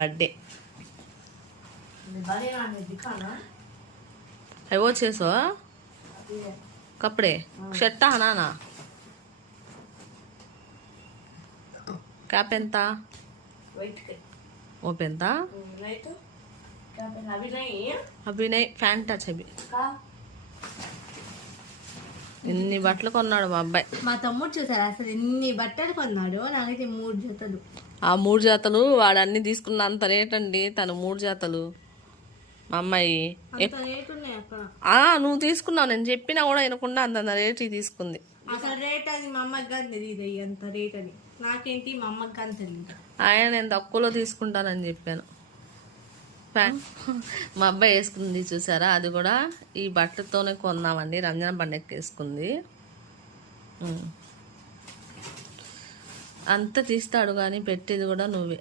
Birthday है वो 600 कपड़े शर्ट आना ना क्या पहनता वो पहनता अभी नहीं ఫ్యాంట్ టచ్ అవి ఎన్ని బట్టలు కొన్నాడు మా అబ్బాయి. మా తమ్ముడు చూసారు అసలు ఎన్ని బట్టలు కొన్నాడు. నాకైతే 3 జతలు. ఆ 3 జతలు వాడు అన్ని తీసుకున్నంత రేట్ అండి. తను 3 జతలు మా అమ్మాయి నువ్వు తీసుకున్నావు. నేను చెప్పినా కూడా వినకుండా అంత రేట్ తీసుకుంది. అసలు రేట్ అది మా అమ్మకి కానీ తెలియదు అంత రేట్ అని. నాకేంటి మా అమ్మకి కానీ తెలియదు. ఆయన నేను తక్కువలో తీసుకుంటానని చెప్పాను. మా అబ్బాయి వేసుకుంది చూసారా, అది కూడా ఈ బట్టలతోనే కొన్నామండి. రంజాన్ పండగకి వేసుకుంది. అంత తీస్తాడు కానీ పెట్టేది కూడా నువ్వే.